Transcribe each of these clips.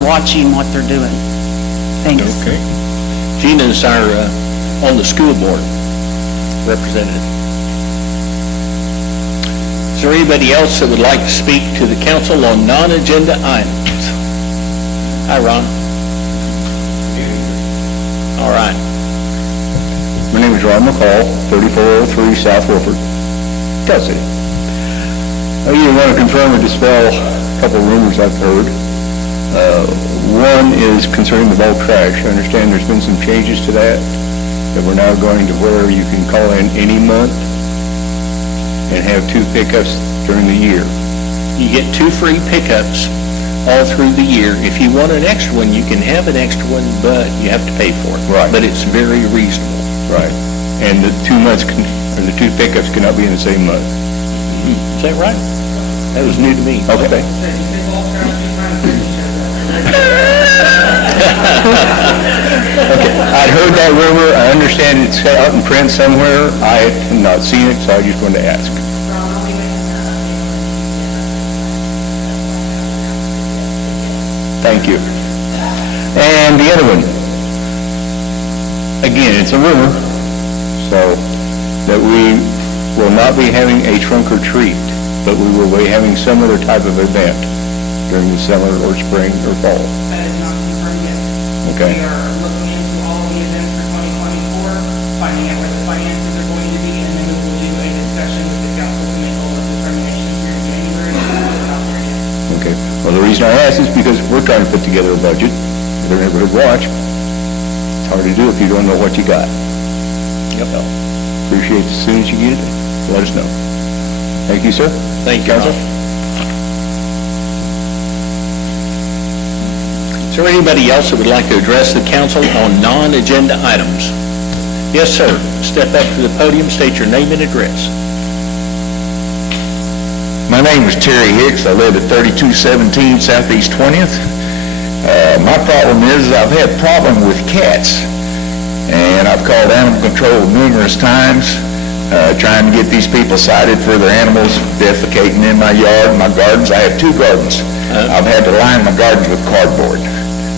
watching what they're doing. Thanks. Okay. Gina's our, on the school board representative. Is there anybody else that would like to speak to the council on non-agenda items? Hi, Ron. All right. My name is Ron McCall, 3403 South Wilford, Tell City. I either want to confirm or dispel a couple of rumors I've heard. One is concerning the bulk trash. I understand there's been some changes to that we're now going to where you can call in any month and have 2 pickups during the year. You get 2 free pickups all through the year. If you want an extra one, you can have an extra one, but you have to pay for it. Right. But it's very reasonable. Right. And the 2 months or the 2 pickups cannot be in the same month. Is that right? That was new to me. Okay. Okay, I'd heard that rumor. I understand it's out in print somewhere. I have not seen it, so I just wanted to ask. Thank you. And the other one, again, it's a rumor, so that we will not be having a trunk or treat, but we will be having some other type of event during the summer or spring or fall. That is not confirmed yet. Okay. We are looking into all the events for 2024, finding out where the finances are going to be, and then we will do a discussion with the council to make all the determinations here in January. We're not there yet. Okay. Well, the reason I ask is because we're trying to put together a budget for the neighborhood watch. It's hard to do if you don't know what you got. Yep. So, appreciate it as soon as you get it, let us know. Thank you, sir. Thank you, Council. Ron. Is there anybody else that would like to address the council on non-agenda items? Yes, sir. Step up to the podium, state your name and address. My name is Terry Hicks. I live at 3217 Southeast 20th. My problem is I've had problem with cats, and I've called animal control numerous times, trying to get these people cited for their animals defecating in my yard and my gardens. I have 2 gardens. I've had to line my gardens with cardboard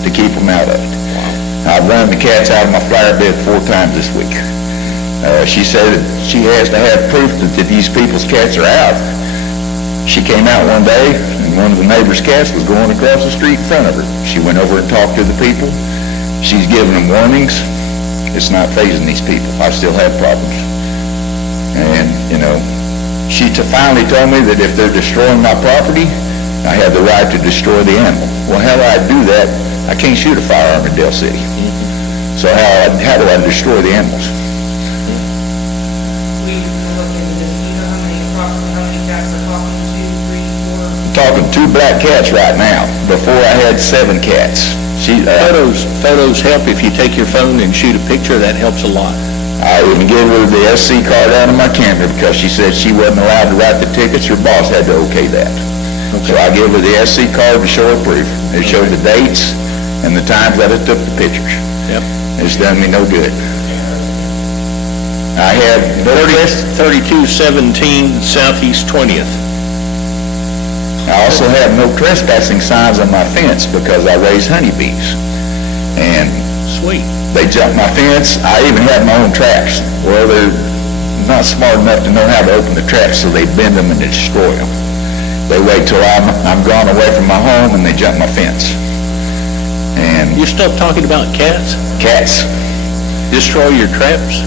to keep them out of it. I've run the cats out of my flower bed 4 times this week. She said that she has to have proof that these people's cats are out. She came out one day, and one of the neighbor's cats was going across the street in front of her. She went over and talked to the people. She's giving them warnings. It's not fazing these people. I still have problems. And, you know, she finally told me that if they're destroying my property, I have the right to destroy the animal. Well, how do I do that? I can't shoot a firearm in Dell City. So how do I destroy the animals? We will look into this. Do you know approximately how many cats are talking? 2, 3, 4? I'm talking 2 black cats right now. Before I had 7 cats. Photos help. If you take your phone and shoot a picture, that helps a lot. I even gave her the SC card out of my camera because she said she wasn't allowed to write the tickets. Her boss had to okay that. So I gave her the SC card to show her proof. It showed the dates and the times that I took the pictures. Yep. It's done me no good. I have no 3217 Southeast 20th. I also have no trespassing signs on my fence because I raise honeybees. And Sweet. they jump my fence. I even have my own traps. Well, they're not smart enough to know how to open the traps, so they bend them and they destroy them. They wait till I'm gone away from my home and they jump my fence. And You're still talking about cats? cats. Destroy your traps?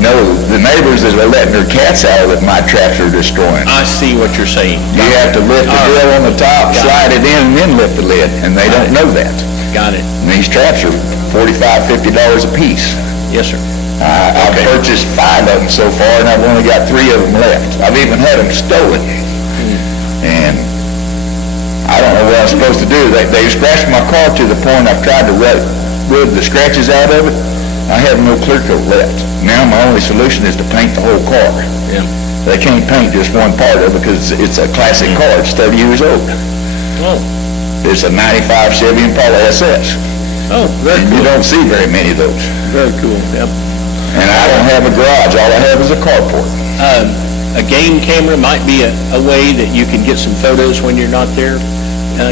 No, the neighbors that are letting their cats out that my traps are destroying. I see what you're saying. You have to lift the grill on the top, slide it in, and then lift the lid, and they don't know that. Got it. And these traps are $45, $50 a piece. Yes, sir. I've purchased 5 of them so far, and I've only got 3 of them left. I've even had them stolen. And I don't know what I'm supposed to do. They scratched my car to the point I've tried to rid the scratches out of it. I have no clear coat left. Now my only solution is to paint the whole car. Yeah. They can't paint just one part of it because it's a classic car. It's 30 years old. Oh. It's a 95 Chevy Impala SS. Oh, very And you cool. don't see very many of those. Very cool. Yep. And I don't have a garage. All I have is a carport. A game camera might be a way that you can get some photos when you're not there.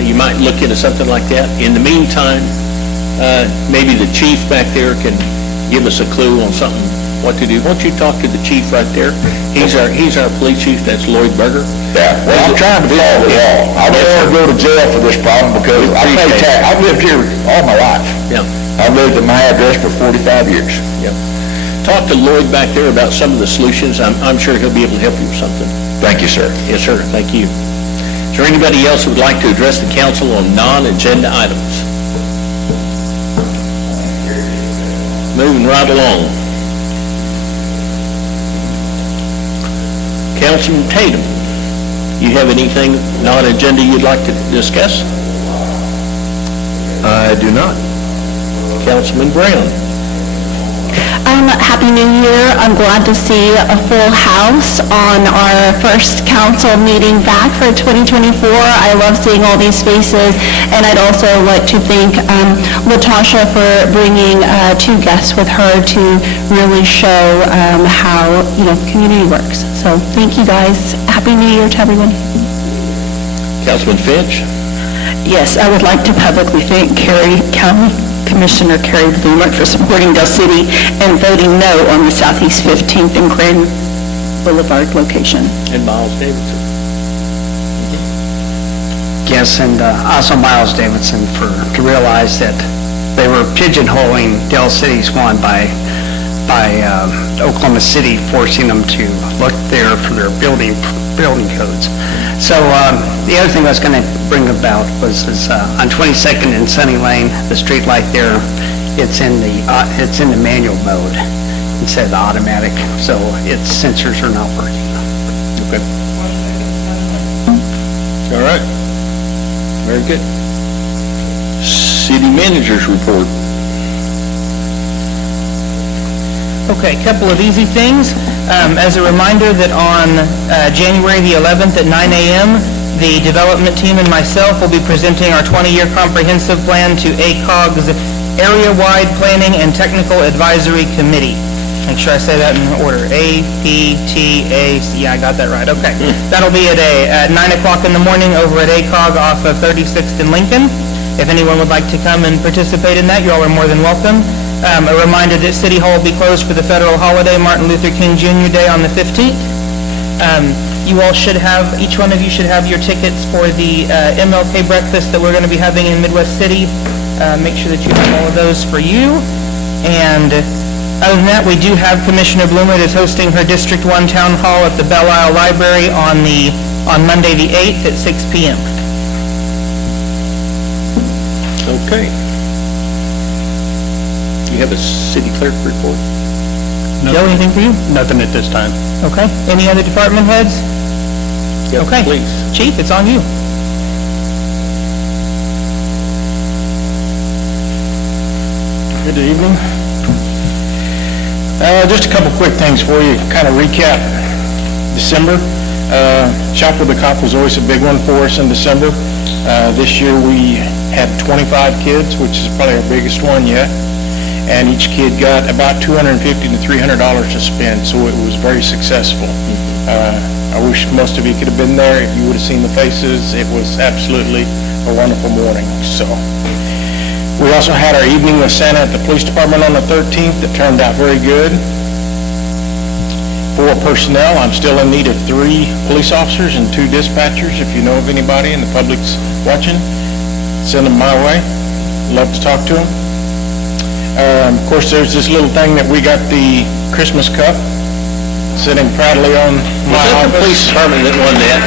you might look into something like that. In the meantime, maybe the chief back there can give us a clue on something, what to do. Why don't you talk to the chief right there? He's our police chief, that's Lloyd Berger. Yeah, well, I'm trying to follow the law. I don't want to go to jail for this problem because I pay Appreciate it. tax. I've lived here all my life. Yeah, I've lived at my address for 45 years. yeah. Talk to Lloyd back there about some of the solutions. I'm sure he'll be able to help you with something. Thank you, sir. Yes, sir, thank you. Is there anybody else who would like to address the council on non-agenda items? Moving right along. Councilman Tatum, you have anything non-agenda you'd like to discuss? I do not. Councilman Brown? Happy New Year. I'm glad to see a full house on our first council meeting back for 2024. I love seeing all these faces, and I'd also like to thank Latasha for bringing two guests with her to really show how, community works. So thank you guys. Happy New Year to everyone. Councilman Finch? Yes, I would like to publicly thank County Commissioner Carrie Blumert for supporting Del City and voting no on the Southeast 15th and Grand Boulevard location. And Miles Davidson? Yes, and also Miles Davidson to realize that they were pigeonholing Del City's one by Oklahoma City, forcing them to look there for their building codes. So the other thing I was going to bring about was on 22nd and Sunny Lane, the street light there, it's in the manual mode instead of the automatic, so its sensors are not working. Okay. All right. Very good. City Manager's report. Okay, a couple of easy things. As a reminder that on January the 11th at 9 a.m., the development team and myself will be presenting our 20-year comprehensive plan to ACOG's Area-Wide Planning and Technical Advisory Committee. Make sure I say that in order. APTAC. Yeah, I got that right. Okay. That'll be at 9 o'clock in the morning over at ACOG off of 36th and Lincoln. If anyone would like to come and participate in that, you all are more than welcome. A reminder that City Hall will be closed for the federal holiday, Martin Luther King Jr. Day on the 15th. Each one of you should have your tickets for the MLK breakfast that we're going to be having in Midwest City. Make sure that you have all of those for you. And other than that, we do have Commissioner Blumert is hosting her District 1 Town Hall at the Belle Isle Library on Monday the 8th at 6 p.m. Okay. You have a city clerk report? Joe, anything for you? Nothing at this time. Okay. Any other department heads? Yep, Okay. please. Chief, it's on you. Good evening. Just a couple quick things for you, kind of recap December. Shop with the Cop was always a big one for us in December. This year we had 25 kids, which is probably our biggest one yet. And each kid got about $250 to $300 to spend, so it was very successful. I wish most of you could have been there. If you would have seen the faces, it was absolutely a wonderful morning. So we also had our evening with Santa at the police department on the 13th that turned out very good. For personnel, I'm still in need of 3 police officers and 2 dispatchers. If you know of anybody and the public's watching, send them my way. Love to talk to them. Of course, there's this little thing that we got the Christmas cup sitting proudly on my Was that the office. police department that won that?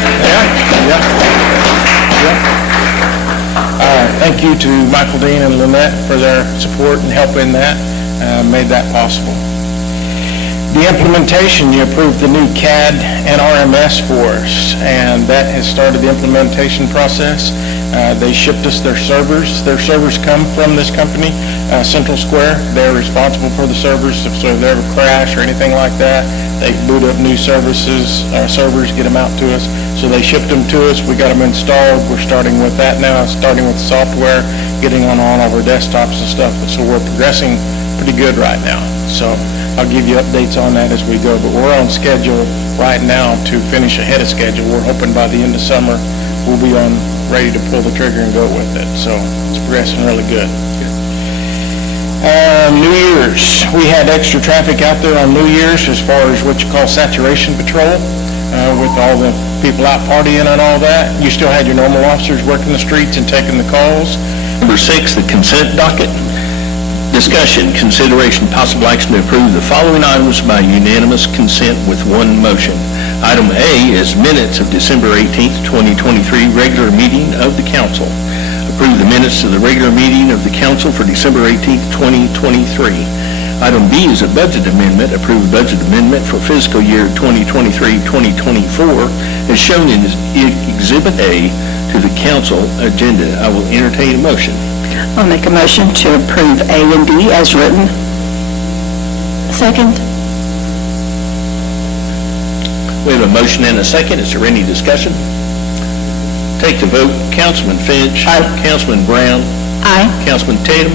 Thank you to Michael Dean and Lynette for their support and help in that, made that possible. The implementation, you approved the new CAD and RMS for us, and that has started the implementation process. They shipped us their servers. Their servers come from this company, Central Square. They're responsible for the servers, so if they ever crash or anything like that, they boot up new servers, get them out to us. So they shipped them to us. We got them installed. We're starting with that now, starting with the software, getting on all of our desktops and stuff. So we're progressing pretty good right now. So I'll give you updates on that as we go, but we're on schedule right now to finish ahead of schedule. We're hoping by the end of summer we'll be on ready to pull the trigger and go with it, so it's progressing really good. New Year's, we had extra traffic out there on New Year's as far as what you call saturation patrol, with all the people out partying and all that. You still had your normal officers working the streets and taking the calls. Number 6, the consent docket. Discussion, consideration, possible action to approve the following items by unanimous consent with one motion. Item A is minutes of December 18th, 2023, regular meeting of the council. Approve the minutes of the regular meeting of the council for December 18th, 2023. Item B is a budget amendment. Approve budget amendment for fiscal year 2023-2024 as shown in Exhibit A to the council agenda. I will entertain a motion. I'll make a motion to approve A and B as written. Second. We have a motion and a second. Is there any discussion? Take the vote. Councilman Finch. Aye. Councilman Brown. Aye. Councilman Tatum.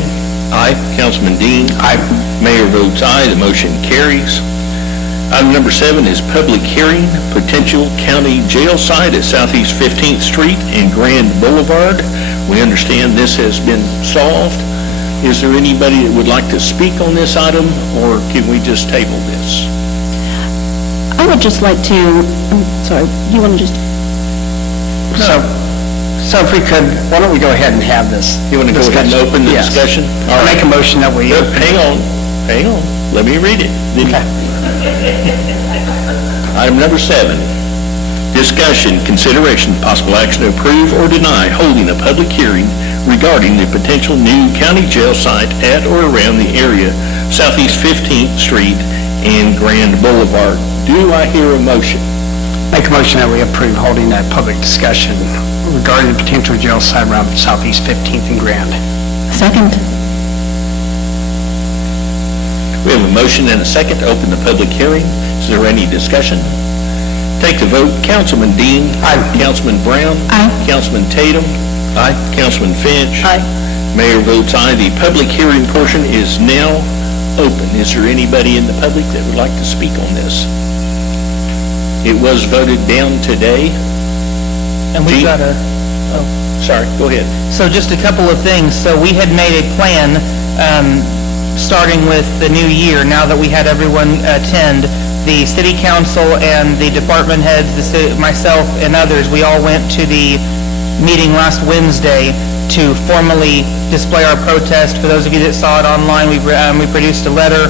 Aye. Councilman Dean. Aye. Mayor votes aye. The motion carries. Item number 7 is public hearing, potential county jail site at Southeast 15th Street and Grand Boulevard. We understand this has been solved. Is there anybody that would like to speak on this item, or can we just table this? I would just like to, I'm sorry, you want to just, So if we could, why don't we go ahead and have this? You want to go ahead and open the Yes. discussion? I'll make a motion that we, Hang on. Let me read it. Item number 7, discussion, consideration, possible action to approve or deny holding a public hearing regarding the potential new county jail site at or around the area Southeast 15th Street and Grand Boulevard. Do I hear a motion? make a motion that we approve holding that public discussion regarding the potential jail site around Southeast 15th and Grand. Second. We have a motion and a second to open the public hearing. Is there any discussion? Take the vote. Councilman Dean. Aye. Councilman Brown. Aye. Councilman Tatum. Aye. Councilman Finch. Aye. Mayor votes aye. The public hearing portion is now open. Is there anybody in the public that would like to speak on this? It was voted down today. And we've Gee. got a, Sorry, go ahead. so just a couple of things. So we had made a plan, starting with the new year, now that we had everyone attend, the city council and the department heads, myself and others, we all went to the meeting last Wednesday to formally display our protest. For those of you that saw it online, we produced a letter.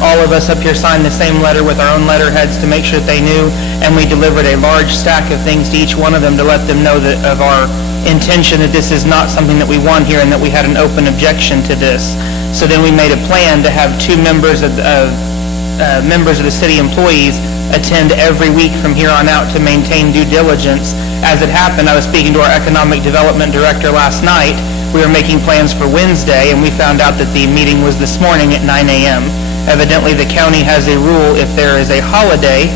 All of us up here signed the same letter with our own letterheads to make sure that they knew, and we delivered a large stack of things to each one of them to let them know that of our intention, that this is not something that we want here and that we had an open objection to this. So then we made a plan to have 2 members of the city employees attend every week from here on out to maintain due diligence. As it happened, I was speaking to our economic development director last night. We were making plans for Wednesday, and we found out that the meeting was this morning at 9 a.m. Evidently, the county has a rule, if there is a holiday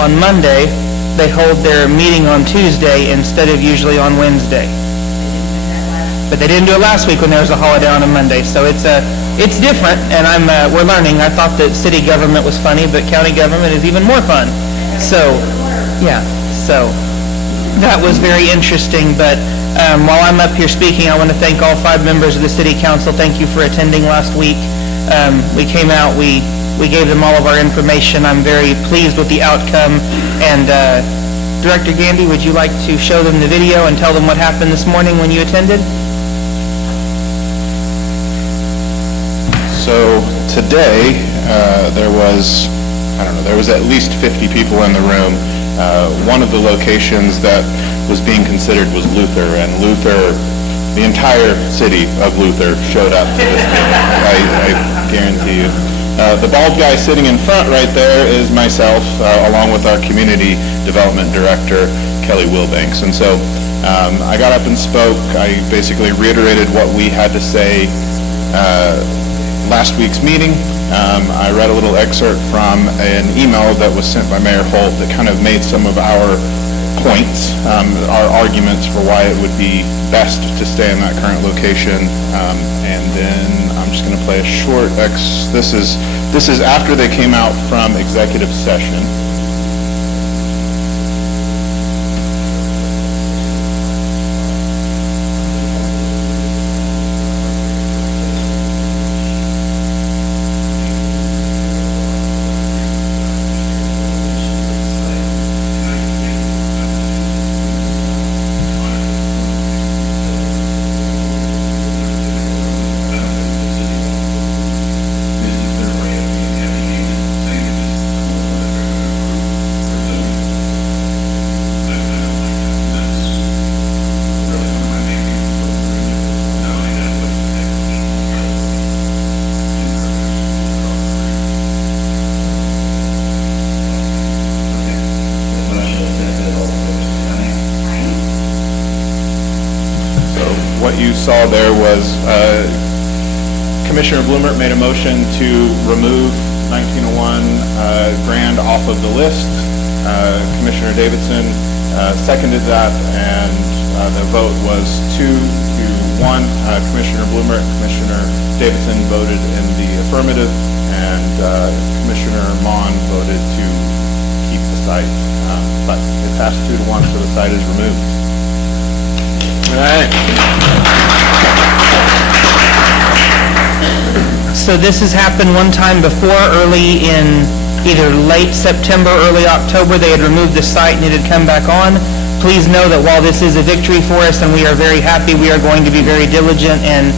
on Monday, they hold their meeting on Tuesday instead of usually on Wednesday. But they didn't do it last week when there was a holiday on a Monday, so it's different, and we're learning. I thought that city government was funny, but county government is even more fun. So, yeah, so that was very interesting, but while I'm up here speaking, I want to thank all 5 members of the city council. Thank you for attending last week. We came out, we gave them all of our information. I'm very pleased with the outcome, and Director Gandy, would you like to show them the video and tell them what happened this morning when you attended? So today, there was at least 50 people in the room. One of the locations that was being considered was Luther, and Luther, the entire city of Luther showed up to this meeting, I guarantee you. The bald guy sitting in front right there is myself, along with our community development director, Kelly Wilbanks. And so I got up and spoke. I basically reiterated what we had to say last week's meeting. I read a little excerpt from an email that was sent by Mayor Holt that kind of made some of our points, our arguments for why it would be best to stay in that current location. And then I'm just going to play a short this is after they came out from executive session. you saw there was Commissioner Blumert made a motion to remove 1901 Grand off of the list. Commissioner Davidson seconded that, and the vote was 2 to 1. Commissioner Blumert, Commissioner Davidson voted in the affirmative, and Commissioner Mon voted to keep the site. But it passed 2 to 1, so the site is removed. All right. So this has happened one time before, early in either late September, early October. They had removed the site and it had come back on. Please know that while this is a victory for us and we are very happy, we are going to be very diligent and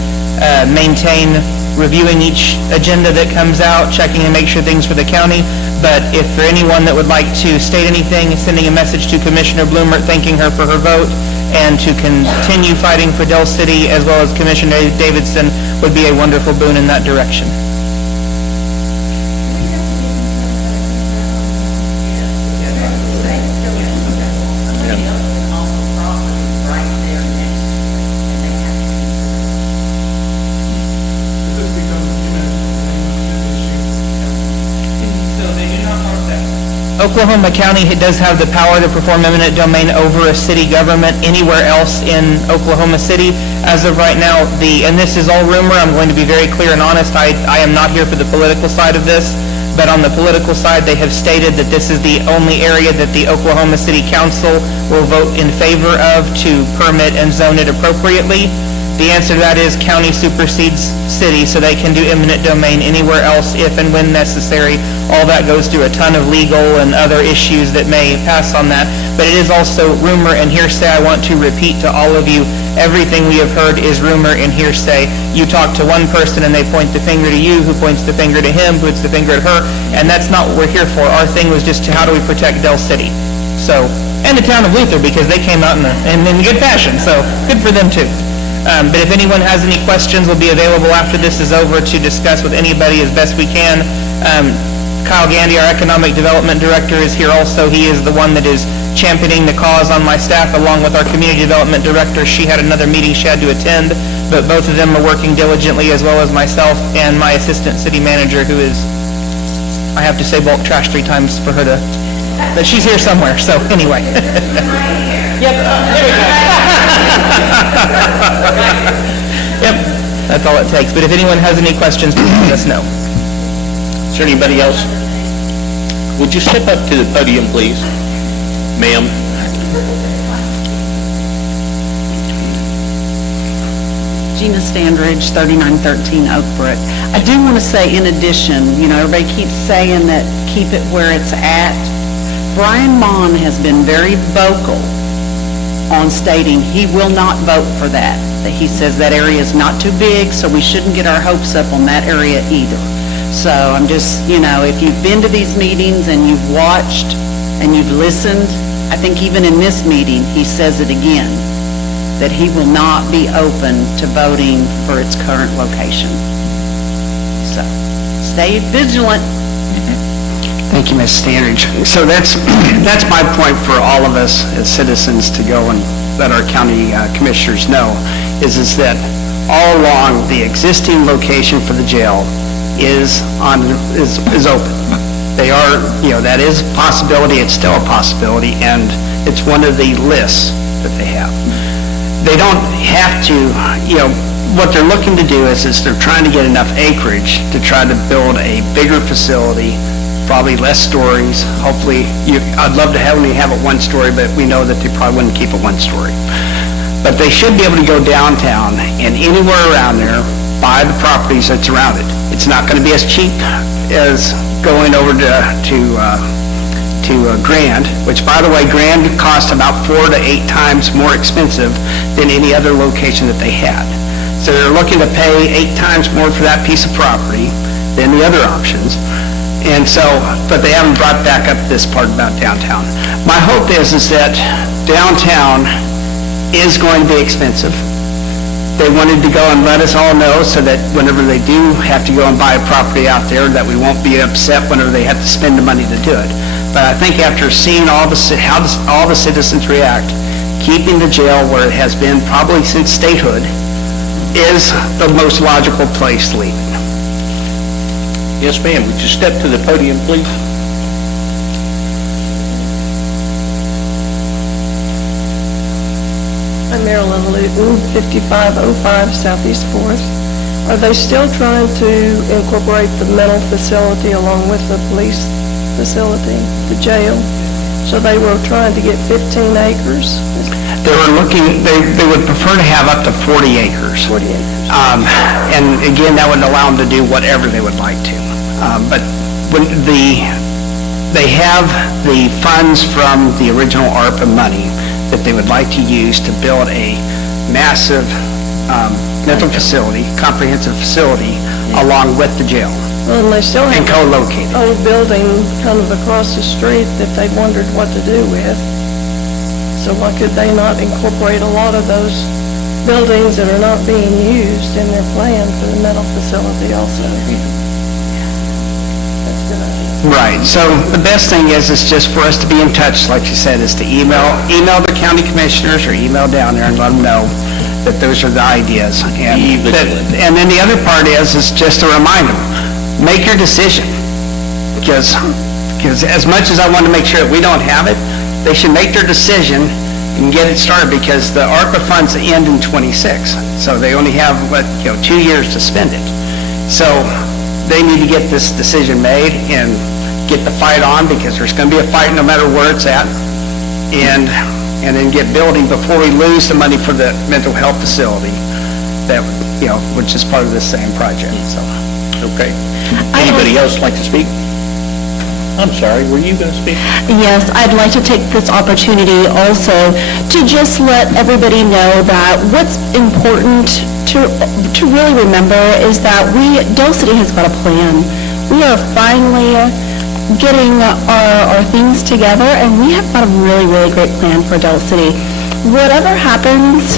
maintain reviewing each agenda that comes out, checking and make sure things for the county. But if for anyone that would like to state anything, sending a message to Commissioner Blumert, thanking her for her vote, and to continue fighting for Del City, as well as Commissioner Davidson, would be a wonderful boon in that direction. Oklahoma County does have the power to perform eminent domain over a city government anywhere else in Oklahoma City. As of right now, and this is all rumor, I'm going to be very clear and honest, I am not here for the political side of this, but on the political side, they have stated that this is the only area that the Oklahoma City Council will vote in favor of to permit and zone it appropriately. The answer to that is county supersedes city, so they can do eminent domain anywhere else if and when necessary. All that goes through a ton of legal and other issues that may pass on that. But it is also rumor and hearsay. I want to repeat to all of you, everything we have heard is rumor and hearsay. You talk to one person and they point the finger to you, who points the finger to him, who points the finger at her, and that's not what we're here for. Our thing was just how do we protect Del City? So, and the town of Luther, because they came out in good fashion, so good for them too. But if anyone has any questions, we'll be available after this is over to discuss with anybody as best we can. Kyle Gandy, our Economic Development Director, is here also. He is the one that is championing the cause on my staff, along with our Community Development Director. She had another meeting she had to attend, but both of them are working diligently, as well as myself and my Assistant City Manager, who is, I have to say bulk trash 3 times for her to, but she's here somewhere, so anyway. Yep, there we go. Yep, that's all it takes. But if anyone has any questions, please let us know. Is there anybody else? Would you step up to the podium, please? Ma'am? Gina Standridge, 3913 Oakbrook. I do want to say, in addition, everybody keeps saying that keep it where it's at. Brian Mon has been very vocal on stating he will not vote for that. That he says that area is not too big, so we shouldn't get our hopes up on that area either. So I'm just, if you've been to these meetings and you've watched and you've listened, I think even in this meeting, he says it again, that he will not be open to voting for its current location. So, stay vigilant. Thank you, Ms. Standridge. So that's my point for all of us as citizens to go and let our county commissioners know, is that all along, the existing location for the jail is open. They are, that is a possibility, it's still a possibility, and it's one of the lists that they have. They don't have to, what they're looking to do is they're trying to get enough acreage to try to build a bigger facility, probably less stories. Hopefully, I'd love to only have it 1 story, but we know that they probably wouldn't keep it 1 story. But they should be able to go downtown and anywhere around there, buy the properties that surround it. It's not going to be as cheap as going over to Grand, which, by the way, Grand cost about 4 to 8 times more expensive than any other location that they had. So they're looking to pay 8 times more for that piece of property than the other options. And so, but they haven't brought back up this part about downtown. My hope is that downtown is going to be expensive. They wanted to go and let us all know so that whenever they do have to go and buy a property out there, that we won't be upset whenever they have to spend the money to do it. But I think after seeing how all the citizens react, keeping the jail where it has been probably since statehood, is the most logical place to leave it. Yes, ma'am. Would you step to the podium, please? I'm Marilyn Luton, 5505 Southeast 4th. Are they still trying to incorporate the mental facility along with the police facility, the jail? So they were trying to get 15 acres, They were looking, they would prefer to have up to 40 acres. 40 acres. And again, that would allow them to do whatever they would like to. But when they have the funds from the original ARPA money that they would like to use to build a massive mental facility, comprehensive facility, along with the jail, Well, and they still and have co-located. an old building kind of across the street that they wondered what to do with. So why could they not incorporate a lot of those buildings that are not being used in their plan for the mental facility also? That's a good idea. Right, so the best thing is just for us to be in touch, like you said, is to email the county commissioners or email down there and let them know that those are the ideas. And then the other part is just to remind them, make your decision. Because as much as I want to make sure that we don't have it, they should make their decision and get it started, because the ARPA funds end in '26. So they only have, 2 years to spend it. So they need to get this decision made and get the fight on, because there's going to be a fight no matter where it's at. And then get building before we lose the money for the mental health facility that, which is part of this same project, so. Okay. Anybody else like to speak? I'm sorry, were you going to speak? Yes, I'd like to take this opportunity also to just let everybody know that what's important to really remember is that Dell City has got a plan. We are finally getting our things together, and we have got a really, really great plan for Dell City. Whatever happens,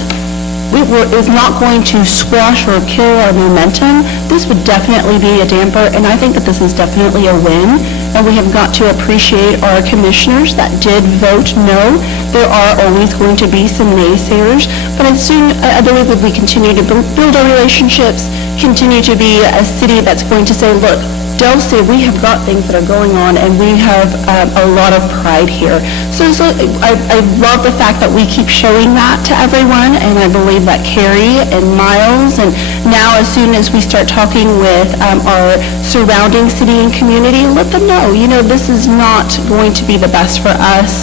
is not going to squash or kill our momentum. This would definitely be a damper, and I think that this is definitely a win, and we have got to appreciate our commissioners that did vote no. There are always going to be some naysayers, but I believe that we continue to build our relationships, continue to be a city that's going to say, look, Dell City, we have got things that are going on, and we have a lot of pride here. So I love the fact that we keep showing that to everyone, and I believe that Carrie and Miles, and now as soon as we start talking with our surrounding city and community, let them know, this is not going to be the best for us,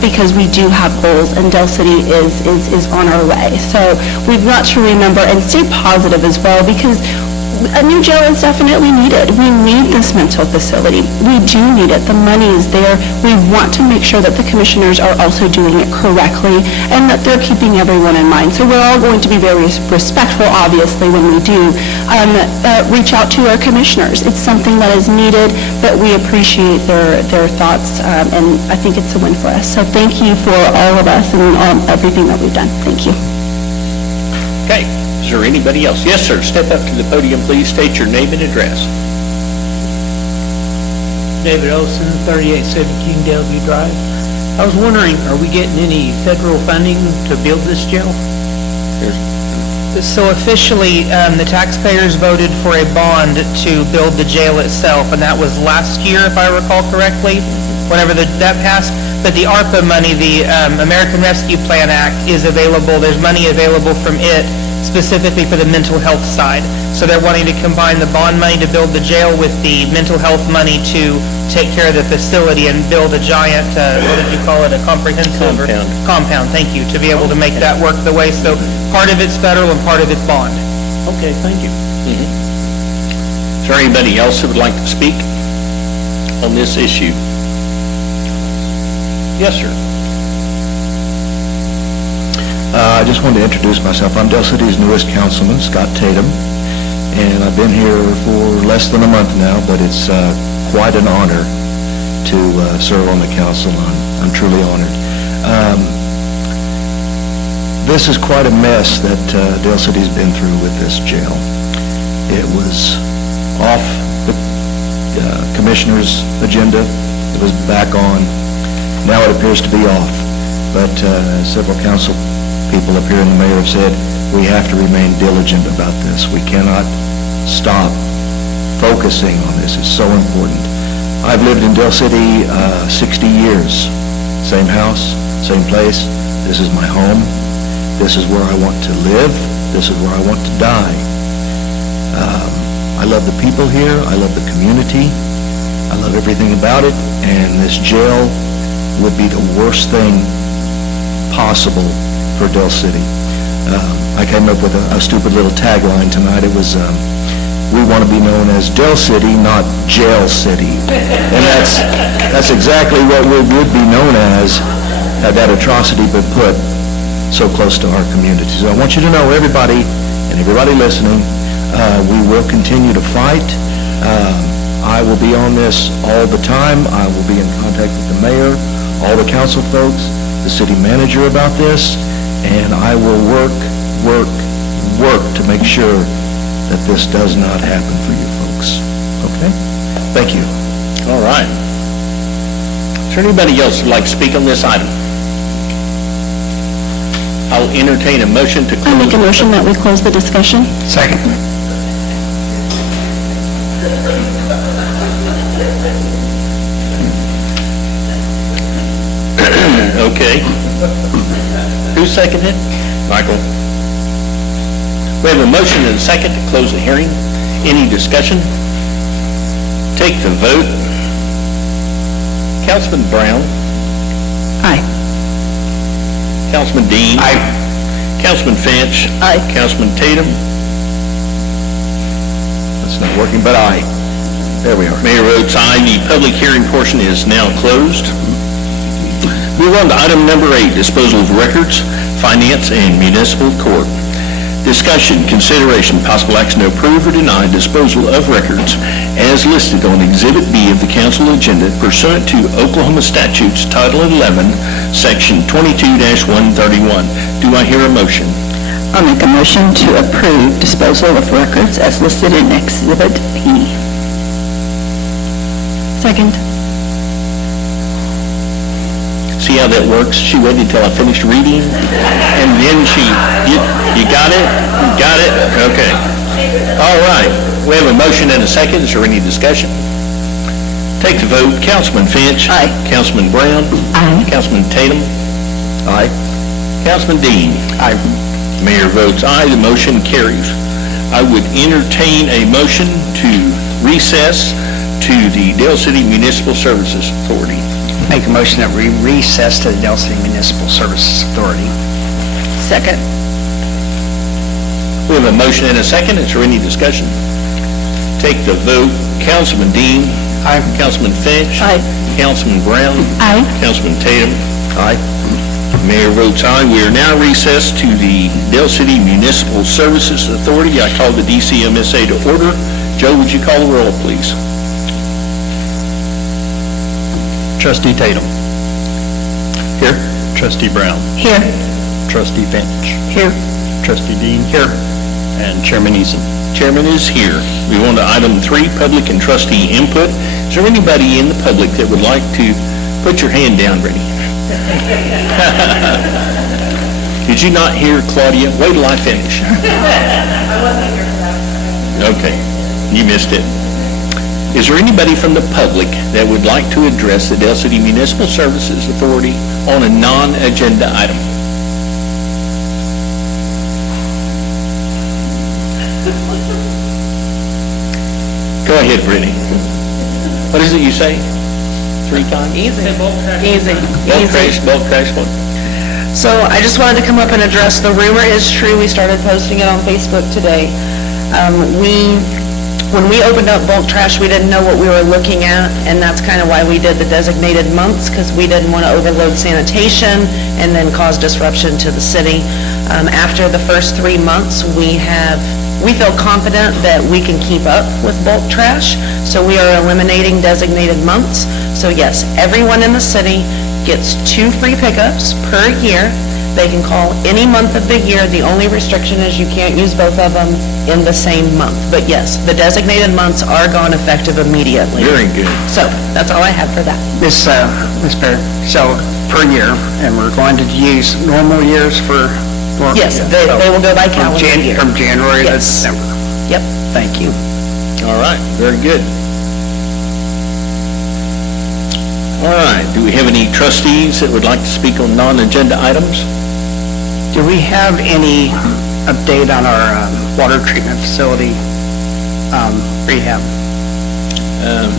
because we do have goals, and Dell City is on our way. So we've got to remember and stay positive as well, because a new jail is definitely needed. We need this mental facility. We do need it. The money is there. We want to make sure that the commissioners are also doing it correctly and that they're keeping everyone in mind. So we're all going to be very respectful, obviously, when we do reach out to our commissioners. It's something that is needed, but we appreciate their thoughts, and I think it's a win for us. So thank you for all of us and everything that we've done. Thank you. Okay. Is there anybody else? Yes, sir. Step up to the podium, please. State your name and address. David Olson, 3817 Delview Drive. I was wondering, are we getting any federal funding to build this jail? So officially, the taxpayers voted for a bond to build the jail itself, and that was last year, if I recall correctly, whenever that passed. But the ARPA money, the American Rescue Plan Act, is available. There's money available from it specifically for the mental health side. So they're wanting to combine the bond money to build the jail with the mental health money to take care of the facility and build a giant, what did you call it, a comprehensive? Compound, thank you, to be able to make that work the way. So part of it's federal and part of it's bond. Okay, thank you. Is there anybody else who would like to speak on this issue? Yes, sir. I just wanted to introduce myself. I'm Dell City's newest councilman, Scott Tatum, and I've been here for less than a month now, but it's quite an honor to serve on the council. I'm truly honored. This is quite a mess that Dell City's been through with this jail. It was off the commissioner's agenda. It was back on. Now it appears to be off. But several council people up here and the mayor have said, we have to remain diligent about this. We cannot stop focusing on this. It's so important. I've lived in Del City 60 years. Same house, same place. This is my home. This is where I want to live. This is where I want to die. I love the people here. I love the community. I love everything about it. And this jail would be the worst thing possible for Del City. I came up with a stupid little tagline tonight. It was, we want to be known as Del City, not Jail City. And that's exactly what we would be known as had that atrocity been put so close to our community. So I want you to know, everybody, and everybody listening, we will continue to fight. I will be on this all the time. I will be in contact with the mayor, all the council folks, the city manager about this, and I will work to make sure that this does not happen for you folks. Okay? Thank you. All right. Is there anybody else who'd like to speak on this item? I'll entertain a motion to close. I make a motion that we close the discussion. Second. Okay. Who seconded it? Michael. We have a motion and a second to close the hearing. Any discussion? Take the vote. Councilman Brown. Aye. Councilman Dean. Aye. Councilman Finch. Aye. Councilman Tatum. It's not working, but aye. There we are. Mayor votes aye. The public hearing portion is now closed. Move on to item number 8, disposal of records, finance, and municipal court. Discussion, consideration, possible action to approve or deny disposal of records as listed on Exhibit B of the council agenda pursuant to Oklahoma statutes Title 11, Section 22-131. Do I hear a motion? I'll make a motion to approve disposal of records as listed in Exhibit B. Second. See how that works? She waited till I finished reading, and then you got it? You got it? Okay. All right. We have a motion and a second. Is there any discussion? Take the vote. Councilman Finch. Aye. Councilman Brown. Aye. Councilman Tatum. Aye. Councilman Dean. Aye. Mayor votes aye. The motion carries. I would entertain a motion to recess to the Del City Municipal Services Authority. Make a motion that we recess to the Del City Municipal Services Authority. Second. We have a motion and a second. Is there any discussion? Take the vote. Councilman Dean. Aye. Councilman Finch. Aye. Councilman Brown. Aye. Councilman Tatum. Aye. Mayor votes aye. We are now recessed to the Del City Municipal Services Authority. I call the DCMSA to order. Joe, would you call the roll, please? Trustee Tatum. Here. Trustee Brown. Here. Trustee Finch. Here. Trustee Dean. Here. And Chairman Eason. Chairman is here. We go on to item 3, public and trustee input. Is there anybody in the public that would like to put your hand down, Brittany? Did you not hear Claudia? Wait till I finish. I wasn't here for that. Okay, you missed it. Is there anybody from the public that would like to address the Del City Municipal Services Authority on a non-agenda item? Go ahead, Brittany. What is it you say? 3 times? Easy. Bulk crash, what? So I just wanted to come up and address, the rumor is true, we started posting it on Facebook today. When we opened up bulk trash, we didn't know what we were looking at, and that's kind of why we did the designated months, because we didn't want to overload sanitation and then cause disruption to the city. After the first 3 months, we feel confident that we can keep up with bulk trash, so we are eliminating designated months. So yes, everyone in the city gets 2 free pickups per year. They can call any month of the year. The only restriction is you can't use both of them in the same month. But yes, the designated months are gone effective immediately. Very good. So that's all I had for that. Ms. Perry, so per year, and we're going to use normal years for Yes, they will go by calendar year. From January to Yes. December. Yep. Thank you. All right, very good. All right, do we have any trustees that would like to speak on non-agenda items? Do we have any update on our water treatment facility rehab?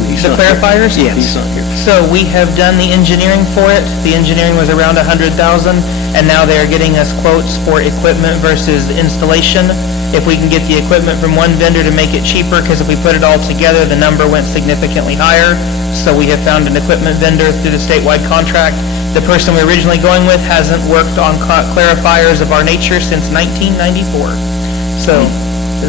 He's The not here. clarifiers? Yes. He's not here. So we have done the engineering for it. The engineering was around 100,000, and now they are getting us quotes for equipment versus installation. If we can get the equipment from one vendor to make it cheaper, because if we put it all together, the number went significantly higher. So we have found an equipment vendor through the statewide contract. The person we were originally going with hasn't worked on clarifiers of our nature since 1994. So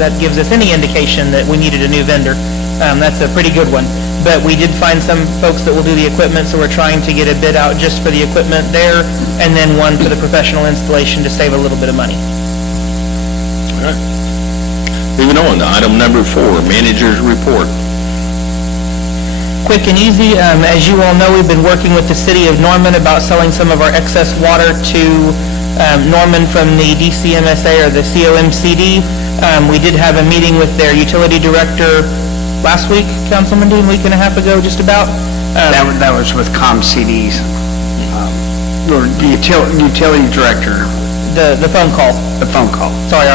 that gives us any indication that we needed a new vendor. That's a pretty good one. But we did find some folks that will do the equipment, so we're trying to get a bid out just for the equipment there, and then one for the professional installation to save a little bit of money. All right. Moving on to item number 4, manager's report. Quick and easy, as you all know, we've been working with the city of Norman about selling some of our excess water to Norman from the DCMSA or the COMCD. We did have a meeting with their utility director last week, Councilman Dean, week and a half ago, just about. That was with ComCD's, or the utility director, The phone call. the phone call. Sorry,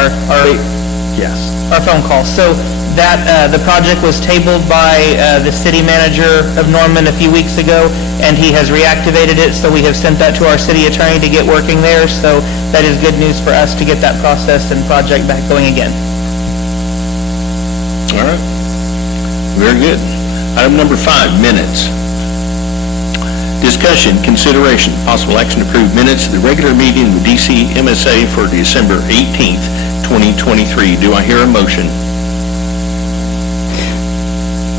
Yes. our phone call. So that, the project was tabled by the city manager of Norman a few weeks ago, and he has reactivated it, so we have sent that to our city attorney to get working there. So that is good news for us to get that process and project back going again. All right. Very good. Item number 5, minutes. Discussion, consideration, possible action to approve minutes of the regular meeting of the DC MSA for December 18th, 2023. Do I hear a motion?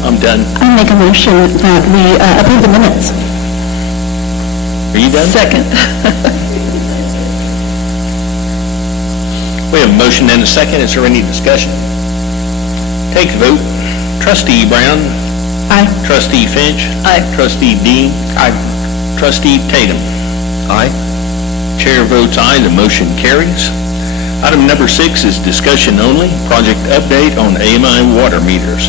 I'm done. I make a motion that we approve the minutes. Are you done? Second. We have a motion and a second. Is there any discussion? Take the vote. Trustee Brown? Aye. Trustee Finch? Aye. Trustee Dean? Aye. Trustee Tatum? Aye. Chair votes aye, the motion carries. Item number 6 is discussion only, project update on AMI water meters.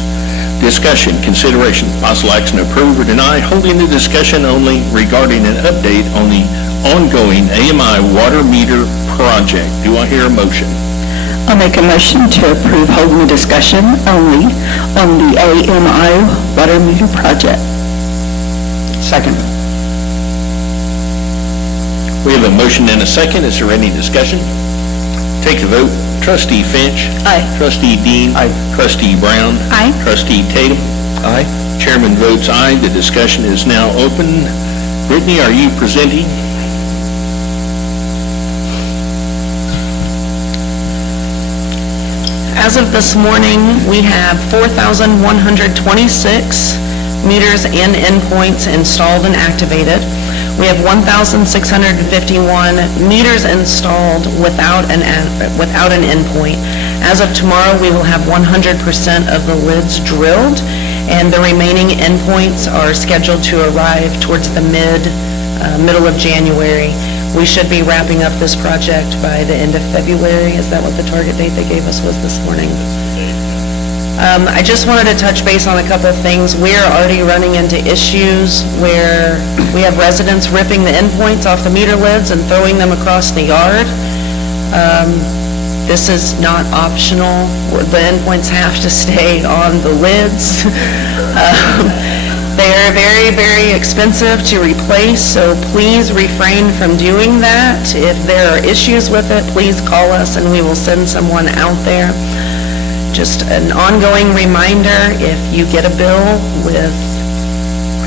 Discussion, consideration, possible action to approve or deny holding the discussion only regarding an update on the ongoing AMI water meter project. Do I hear a motion? I'll make a motion to approve holding the discussion only on the AMI water meter project. Second. We have a motion and a second. Is there any discussion? Take the vote. Trustee Finch? Aye. Trustee Dean? Aye. Trustee Brown? Aye. Trustee Tatum? Aye. Chairman votes aye. The discussion is now open. Brittany, are you presenting? As of this morning, we have 4,126 meters and endpoints installed and activated. We have 1,651 meters installed without an endpoint. As of tomorrow, we will have 100% of the lids drilled, and the remaining endpoints are scheduled to arrive towards the middle of January. We should be wrapping up this project by the end of February. Is that what the target date they gave us was this morning? I just wanted to touch base on a couple of things. We are already running into issues where we have residents ripping the endpoints off the meter lids and throwing them across the yard. This is not optional. The endpoints have to stay on the lids. They are very, very expensive to replace, so please refrain from doing that. If there are issues with it, please call us and we will send someone out there. Just an ongoing reminder, if you get a bill with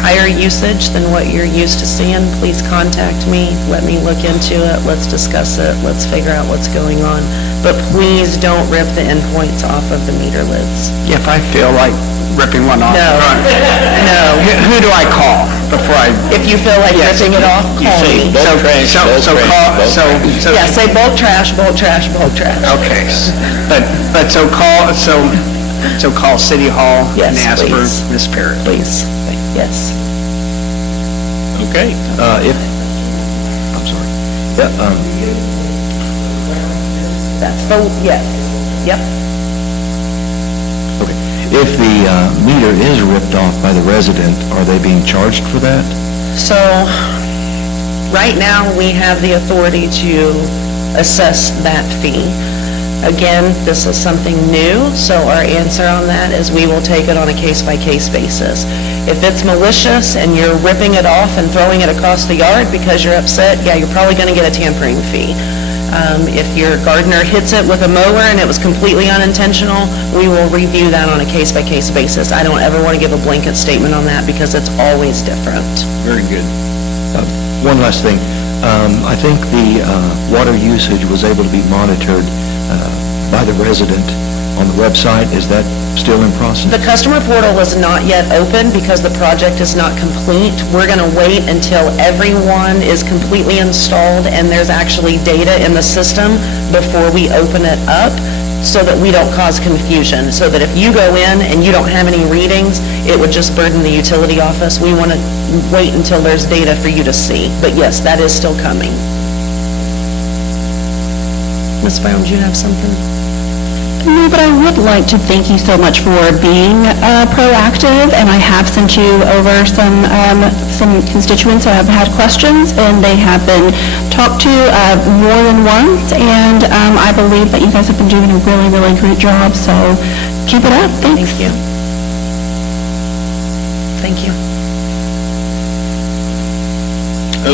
higher usage than what you're used to seeing, please contact me. Let me look into it. Let's discuss it. Let's figure out what's going on. But please don't rip the endpoints off of the meter lids. If I feel like ripping one off. No. No. Who do I call before I? If you feel like ripping it off, You call say me. bulk trash, bulk So trash, call, bulk trash. so. Yeah, say bulk trash, bulk trash, bulk trash. Okay, but so call City Hall and Yes, ask for please. Ms. Parrott. Please, yes. Okay. I'm sorry. Yeah, That's the, yes, yep. Okay. If the meter is ripped off by the resident, are they being charged for that? So, right now, we have the authority to assess that fee. Again, this is something new, so our answer on that is we will take it on a case-by-case basis. If it's malicious and you're ripping it off and throwing it across the yard because you're upset, yeah, you're probably going to get a tampering fee. If your gardener hits it with a mower and it was completely unintentional, we will review that on a case-by-case basis. I don't ever want to give a blanket statement on that because it's always different. Very good. One last thing. I think the water usage was able to be monitored by the resident on the website. Is that still in process? The customer portal is not yet open because the project is not complete. We're going to wait until everyone is completely installed and there's actually data in the system before we open it up, so that we don't cause confusion. So that if you go in and you don't have any readings, it would just burden the utility office. We want to wait until there's data for you to see. But yes, that is still coming. Ms. Brown, do you have something? No, but I would like to thank you so much for being proactive, and I have sent you over some constituents that have had questions, and they have been talked to more than once, and I believe that you guys have been doing a really, really great job, so keep it up. Thanks. Thank you. Thank you.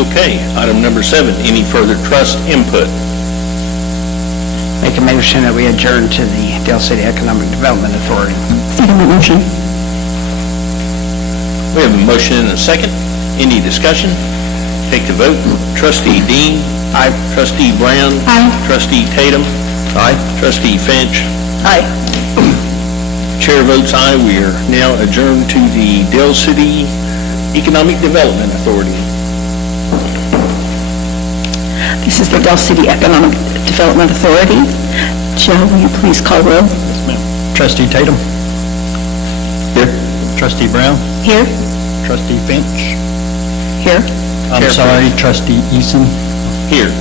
Okay, item number 7, any further trust input? Make a motion that we adjourn to the Dale City Economic Development Authority. Second that motion. We have a motion and a second. Any discussion? Take the vote. Trustee Dean. Aye. Trustee Brown. Aye. Trustee Tatum. Aye. Trustee Finch. Aye. Chair votes aye. We are now adjourned to the Dale City Economic Development Authority. This is the Dell City Economic Development Authority. Joe, will you please call roll? Trustee Tatum? Here. Trustee Brown? Here? Trustee Finch? Here? I'm sorry, Trustee Eason? Here.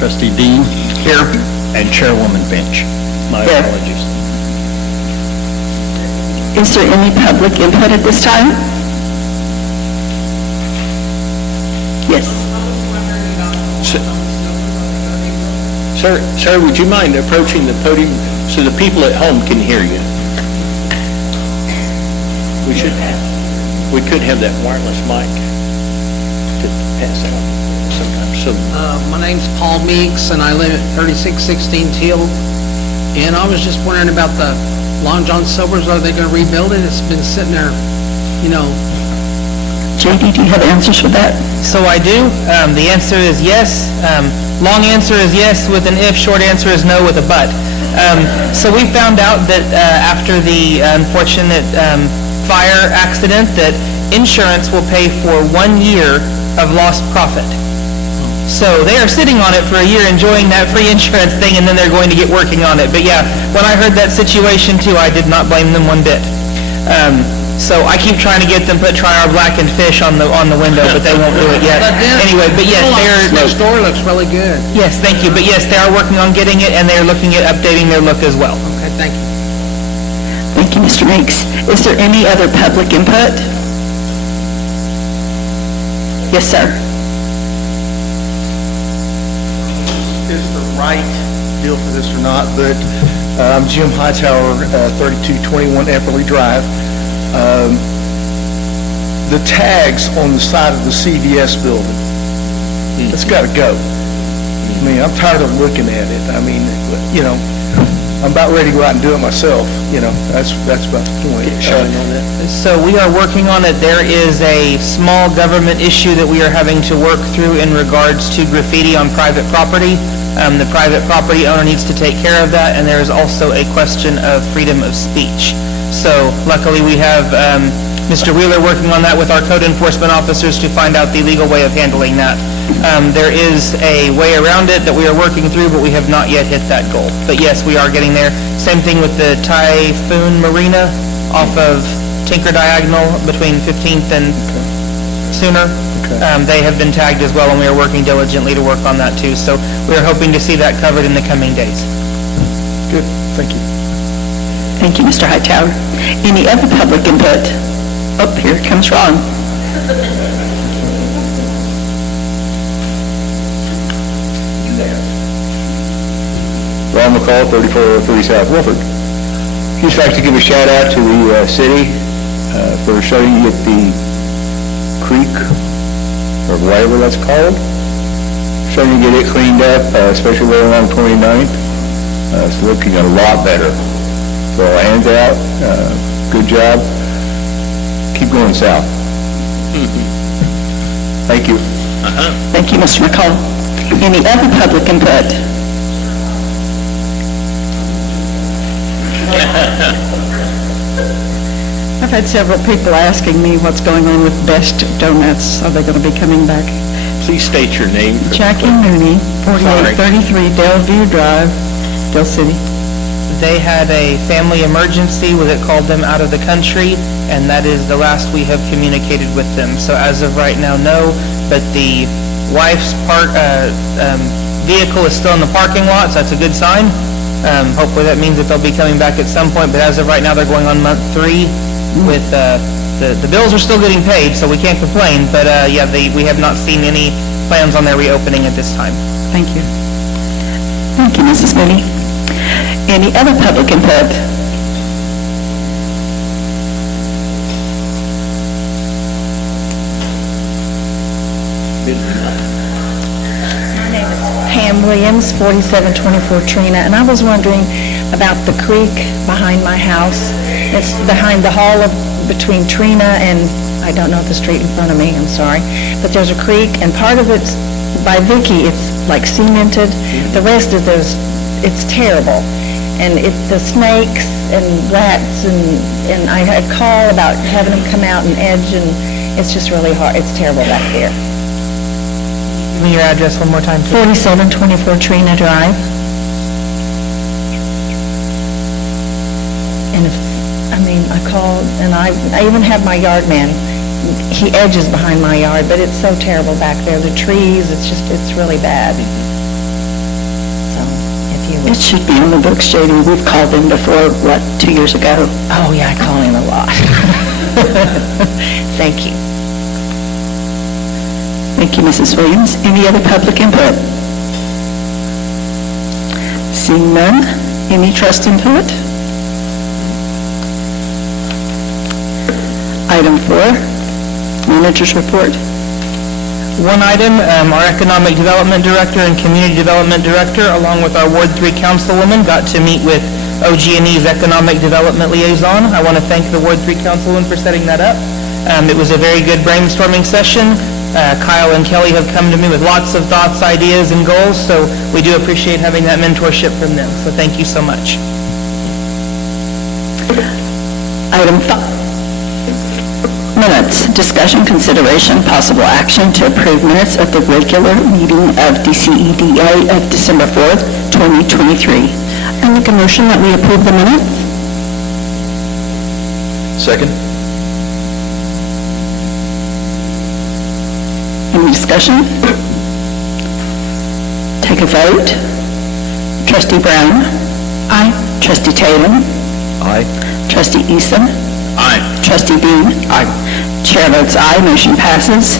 Trustee Dean? Here. And Chairwoman Finch. My Here. apologies. Is there any public input at this time? Yes. Sir, would you mind approaching the podium so the people at home can hear you? We could have that wireless mic to pass out sometimes. So, My name's Paul Meeks, and I live at 3616 Teal. And I was just wondering about the Long John Silver's. Are they going to rebuild it? It's been sitting there, JD, do you have answers for that? So I do. The answer is yes. Long answer is yes with an if, short answer is no with a but. So we found out that after the unfortunate fire accident, that insurance will pay for 1 year of lost profit. So they are sitting on it for a year, enjoying that free insurance thing, and then they're going to get working on it. But yeah, when I heard that situation too, I did not blame them one bit. So I keep trying to get them to try our blackened fish on the window, but they won't do it yet. Anyway, but yes, Next door looks really good. yes, thank you. But yes, they are working on getting it, and they are looking at updating their look as well. Okay, thank you. Thank you, Mr. Meeks. Is there any other public input? Yes, sir. Is the right deal for this or not, but I'm Jim Hightower, 3221 Epperly Drive. The tags on the side of the CVS building, it's got to go. I mean, I'm tired of looking at it. I mean, I'm about ready to go out and do it myself, that's about the point. So we are working on it. There is a small government issue that we are having to work through in regards to graffiti on private property. The private property owner needs to take care of that, and there is also a question of freedom of speech. So luckily, we have Mr. Wheeler working on that with our code enforcement officers to find out the legal way of handling that. There is a way around it that we are working through, but we have not yet hit that goal. But yes, we are getting there. Same thing with the Typhoon Marina off of Tinker Diagonal between 15th and sooner. They have been tagged as well, and we are working diligently to work on that too. So we are hoping to see that covered in the coming days. Good, thank you. Thank you, Mr. Hightower. Any other public input? Oh, here comes Ron. Ron McCall, 3403 South Wolford. Just like to give a shout out to the city for starting to get the creek, or whatever that's called, starting to get it cleaned up, especially right along 29th. It's looking a lot better. So hands out, good job. Keep going south. Thank you. Thank you, Mr. McCall. Any other public input? I've had several people asking me what's going on with Best Donuts. Are they going to be coming back? Please state your name. Jackie Mooney, 4833 Delview Drive, Del City. They had a family emergency where it called them out of the country, and that is the last we have communicated with them. So as of right now, no, but the wife's vehicle is still in the parking lot, so that's a good sign. Hopefully that means that they'll be coming back at some point, but as of right now, they're going on month 3 with, the bills are still getting paid, so we can't complain, but, yeah, we have not seen any plans on their reopening at this time. Thank you. Thank you, Mrs. Mooney. Any other public input? Pam Williams, 4724 Trina, and I was wondering about the creek behind my house. It's behind the hall between Trina and, I don't know the street in front of me, I'm sorry, but there's a creek, and part of it's, by Vicky, it's like cemented. The rest of it's terrible. And the snakes and rats, and I had called about having them come out and edge, and it's just really hard. It's terrible back there. Give me your address one more time, please. 4724 Trina Drive. And I called, and I even have my yard man. He edges behind my yard, but it's so terrible back there. The trees, it's really bad. So, if you would. It should be on the books, J.D. We've called him before, 2 years ago? Oh, yeah, I call him a lot. Thank you. Thank you, Mrs. Williams. Any other public input? Seeing none, any trust input? Item 4, Manager's Report. One item, our Economic Development Director and Community Development Director, along with our Ward 3 Councilwoman, got to meet with OG&E's Economic Development Liaison. I want to thank the Ward 3 Councilwoman for setting that up. It was a very good brainstorming session. Kyle and Kelly have come to me with lots of thoughts, ideas, and goals, so we do appreciate having that mentorship from them. So thank you so much. Item 5, Minutes. Discussion, consideration, possible action to approve minutes of the regular meeting of DCEDA of December 4th, 2023. I make a motion that we approve the minutes. Second? Any discussion? Take a vote. Trustee Brown? Aye. Trustee Tatum? Aye. Trustee Eason? Aye. Trustee Bean? Aye. Chair votes aye, motion passes.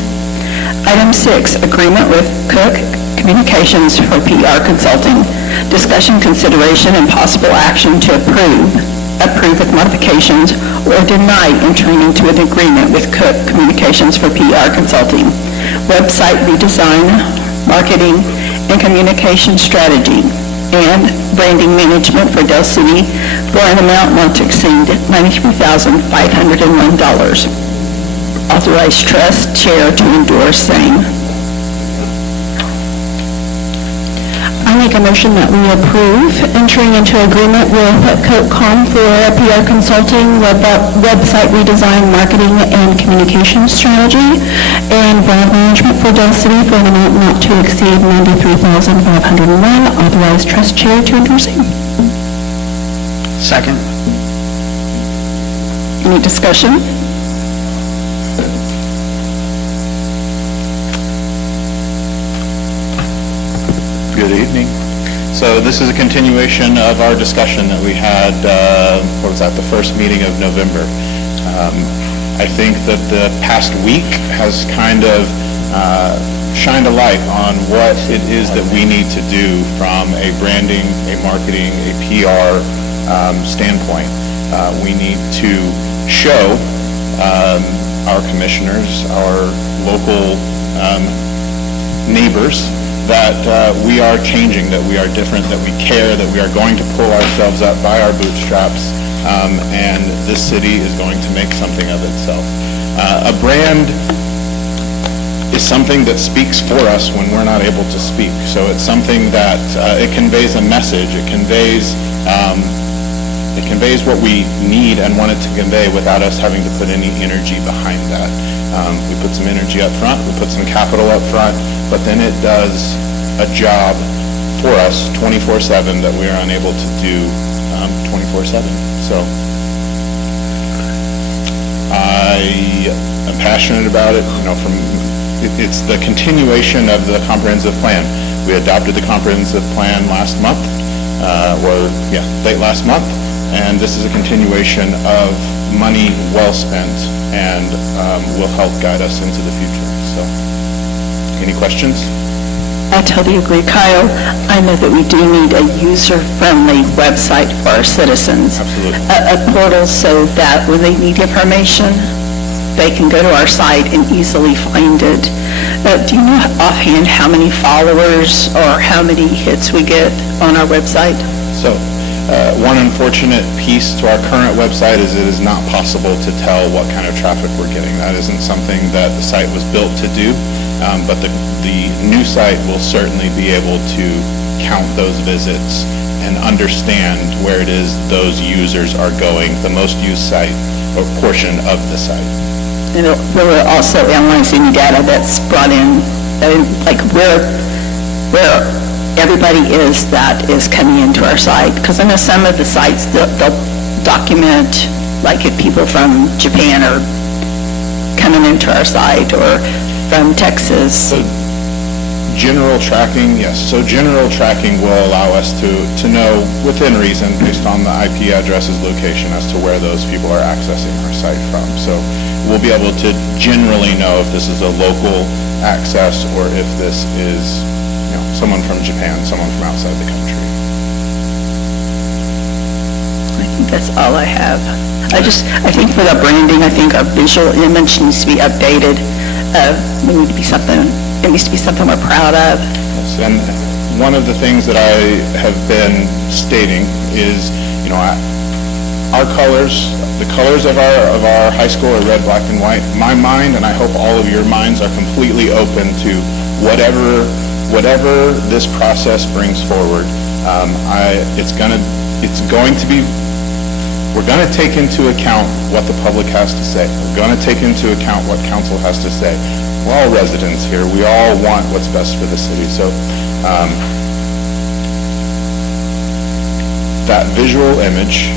Item 6, agreement with Cook Communications for PR Consulting. Discussion, consideration, and possible action to approve with modifications, or deny entering into an agreement with Cook Communications for PR Consulting. Website redesign, marketing, and communication strategy, and branding management for Del City for an amount not to exceed $93,501. Authorized trust chair to endorse same. I make a motion that we approve entering into agreement with CodeCom for PR consulting, website redesign, marketing, and communication strategy, and brand management for Del City for an amount not to exceed $93,501. Authorized trust chair to endorse same. Second. Any discussion? Good evening. So this is a continuation of our discussion that we had, what was that, the first meeting of November. I think that the past week has kind of shined a light on what it is that we need to do from a branding, a marketing, a PR standpoint. We need to show our commissioners, our local neighbors, that we are changing, that we are different, that we care, that we are going to pull ourselves up by our bootstraps, and this city is going to make something of itself. A brand is something that speaks for us when we're not able to speak. So it's something that it conveys a message, it conveys what we need and want it to convey without us having to put any energy behind that. We put some energy up front, we put some capital up front, but then it does a job for us 24/7 that we are unable to do 24/7. So I am passionate about it. It's the continuation of the comprehensive plan. We adopted the comprehensive plan last month, late last month, and this is a continuation of money well spent and will help guide us into the future. So, any questions? I totally agree, Kyle. I know that we do need a user-friendly website for our citizens. Absolutely. A portal so that when they need information, they can go to our site and easily find it. Do you know offhand how many followers or how many hits we get on our website? So, one unfortunate piece to our current website is it is not possible to tell what kind of traffic we're getting. That isn't something that the site was built to do, but the new site will certainly be able to count those visits and understand where it is those users are going, the most used site or portion of the site. And we'll also analyze any data that's brought in, like where everybody is that is coming into our site. Because I know some of the sites, they'll document, like if people from Japan are coming into our site or from Texas. So general tracking, yes. So general tracking will allow us to know within reason, based on the IP address's location, as to where those people are accessing our site from. So we'll be able to generally know if this is a local access or if this is someone from Japan, someone from outside the country. I think that's all I have. I think for the branding, I think our visual image needs to be updated. It needs to be something we're proud of. Yes, and one of the things that I have been stating is, our colors, the colors of our high school are red, black, and white. My mind, and I hope all of your minds, are completely open to whatever this process brings forward. We're going to take into account what the public has to say. We're going to take into account what council has to say. We're all residents here. We all want what's best for the city. So that visual image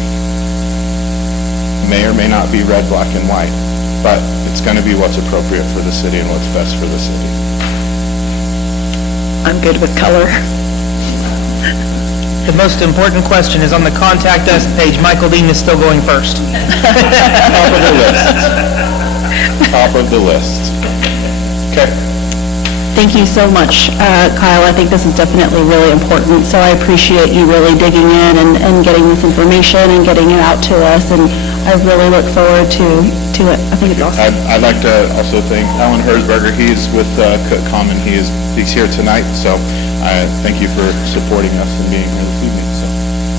may or may not be red, black, and white, but it's going to be what's appropriate for the city and what's best for the city. I'm good with color. The most important question is on the Contact Us page. Michael Dean is still going first. Top of the list. Top of the list. Okay. Thank you so much, Kyle. I think this is definitely really important, so I appreciate you really digging in and getting this information and getting it out to us, and I really look forward to it. I think it's awesome. I'd like to also thank Alan Herzberger. He's with Cook Common. He's here tonight, so I thank you for supporting us and being here this evening. So,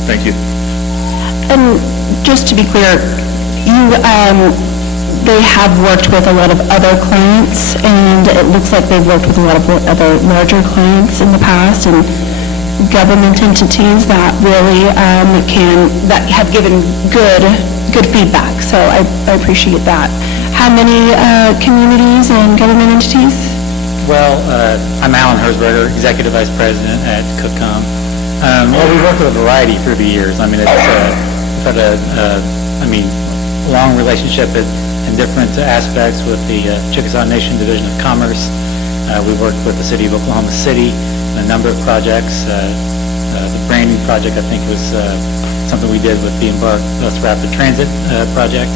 thank you. And just to be clear, they have worked with a lot of other clients, and it looks like they've worked with a lot of other larger clients in the past, and government entities that really that have given good feedback. So I appreciate that. How many communities and government entities? Well, I'm Alan Herzberger, Executive Vice President at Cookcom. Well, we worked with a variety through the years. I mean, we've had a long relationship in different aspects with the Chickasaw Nation Division of Commerce. We've worked with the City of Oklahoma City, in a number of projects. The branding project, I think, was something we did with the Embark Bus Rapid Transit project.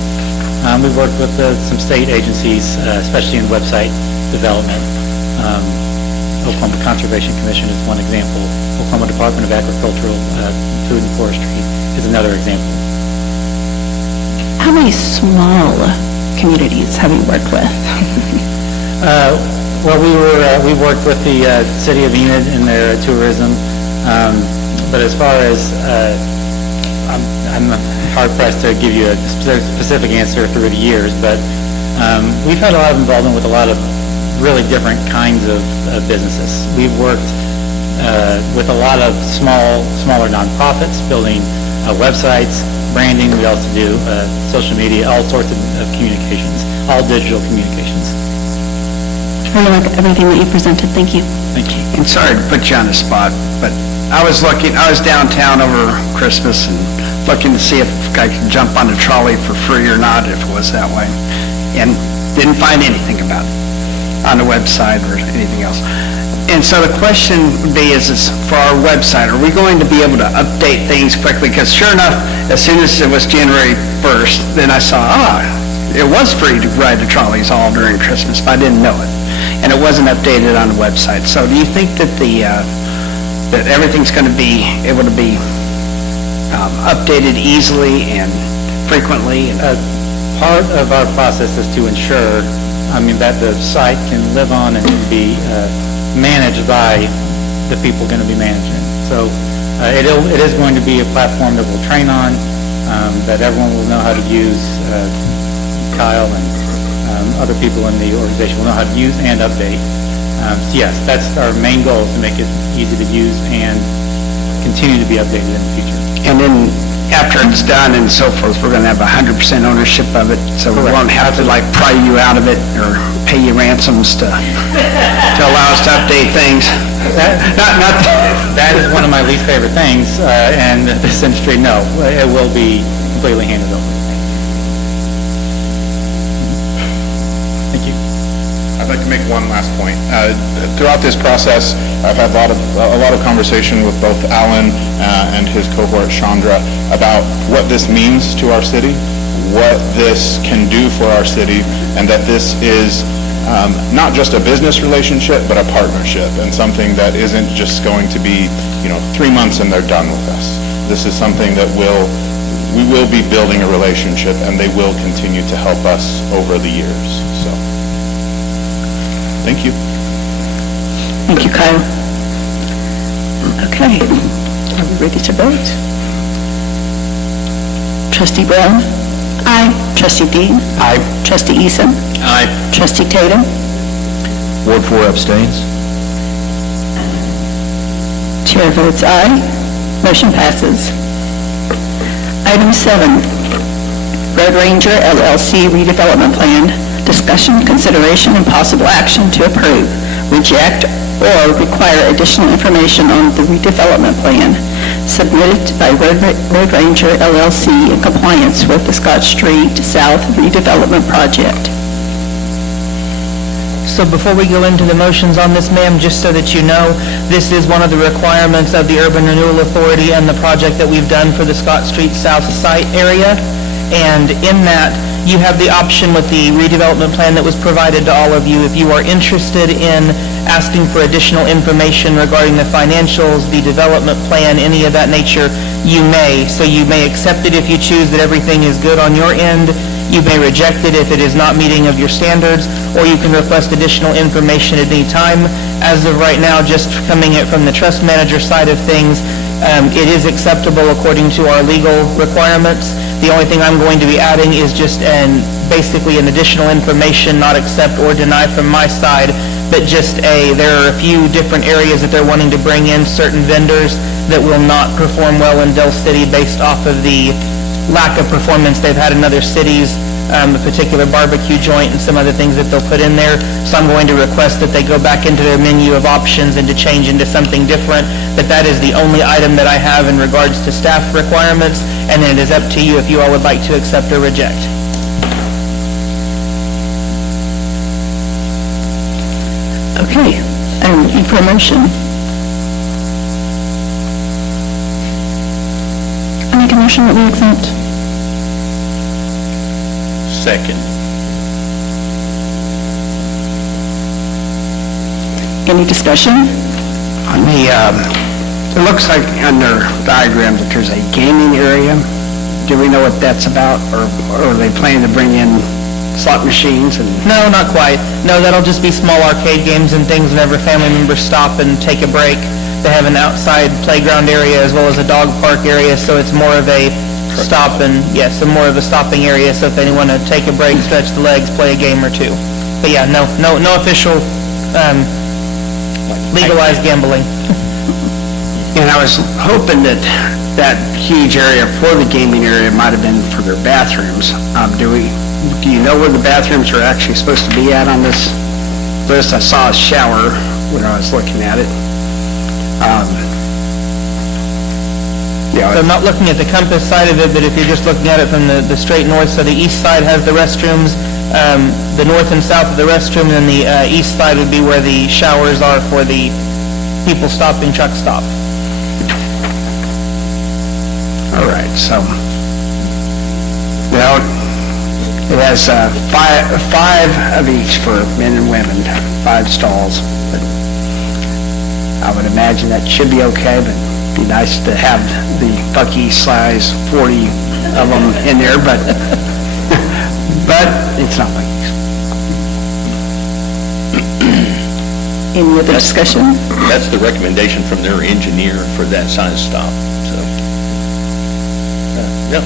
We've worked with some state agencies, especially in website development. Oklahoma Conservation Commission is one example. Oklahoma Department of Agricultural, Food and Forestry is another example. How many small communities have you worked with? Well, we worked with the city of Enid in their tourism, but as far as, I'm hard pressed to give you a specific answer through the years, but we've had a lot of involvement with a lot of really different kinds of businesses. We've worked with a lot of smaller nonprofits, building websites, branding. We also do social media, all sorts of communications, all digital communications. I like everything that you presented. Thank you. Thank you. And sorry to put you on the spot, but I was downtown over Christmas and looking to see if I could jump on a trolley for free or not, if it was that way, and didn't find anything about it on the website or anything else. And so the question would be is for our website, are we going to be able to update things quickly? Because sure enough, as soon as it was January 1st, then I saw, it was free to ride the trolleys all during Christmas, but I didn't know it. And it wasn't updated on the website. So do you think that that everything's going to be able to be updated easily and frequently? Part of our process is to ensure, that the site can live on and can be managed by the people going to be managing it. So it is going to be a platform that we'll train on, that everyone will know how to use. Kyle and other people in the organization will know how to use and update. So yes, that's our main goal, is to make it easy to use and continue to be updated in the future. And then after it's done and so forth, we're going to have 100% ownership of it, so we won't have to pry you out of it or pay you ransoms to allow us to update things. That is one of my least favorite things, and this industry, no, it will be completely handed over. Thank you. I'd like to make one last point. Throughout this process, I've had a lot of conversation with both Alan and his cohort Chandra about what this means to our city, what this can do for our city, and that this is not just a business relationship, but a partnership, and something that isn't just going to be, 3 months and they're done with us. This is something that we will be building a relationship, and they will continue to help us over the years. So, thank you. Thank you, Kyle. Okay, are we ready to vote? Trustee Brown? Aye. Trustee Dean? Aye. Trustee Eason? Aye. Trustee Tatum? Ward 4 abstains. Chair votes aye. Motion passes. Item 7, Road Ranger LLC redevelopment plan. Discussion, consideration, and possible action to approve, reject, or require additional information on the redevelopment plan submitted by Road Ranger LLC in compliance with the Scott Street South redevelopment project. So before we go into the motions on this, ma'am, just so that you know, this is one of the requirements of the Urban Renewal Authority and the project that we've done for the Scott Street South site area. And in that, you have the option with the redevelopment plan that was provided to all of you. If you are interested in asking for additional information regarding the financials, the development plan, any of that nature, you may. So you may accept it if you choose that everything is good on your end. You may reject it if it is not meeting of your standards, or you can request additional information at any time. As of right now, just coming it from the trust manager side of things, it is acceptable according to our legal requirements. The only thing I'm going to be adding is just basically an additional information, not accept or deny from my side, but just there are a few different areas that they're wanting to bring in certain vendors that will not perform well in Del City based off of the lack of performance they've had in other cities, a particular barbecue joint and some other things that they'll put in there. So I'm going to request that they go back into their menu of options and to change into something different. But that is the only item that I have in regards to staff requirements, and then it is up to you if you all would like to accept or reject. Okay, I'm looking for a motion. motion that we exempt? Second. Any discussion? On the, it looks like under diagram that there's a gaming area. Do we know what that's about, or are they planning to bring in slot machines and? No, not quite. No, that'll just be small arcade games and things whenever family members stop and take a break. They have an outside playground area as well as a dog park area, so it's more of a stop and, yes, more of a stopping area, so if they want to take a break, stretch the legs, play a game or two. But yeah, no official, legalized gambling. And I was hoping that that huge area for the gaming area might have been for their bathrooms. Do you know where the bathrooms are actually supposed to be at on this list? I saw a shower when I was looking at it. So I'm not looking at the Compass side of it, but if you're just looking at it from the straight north, so the east side has the restrooms, the north and south of the restroom, and the east side would be where the showers are for the people stopping truck stop. All right, so, well, it has five of each for men and women, 5 stalls. But I would imagine that should be okay, but it'd be nice to have the Bucky size 40 of them in there, but it's not Buc-ee's. Any other discussion? That's the recommendation from their engineer for that size stop, so. Yeah.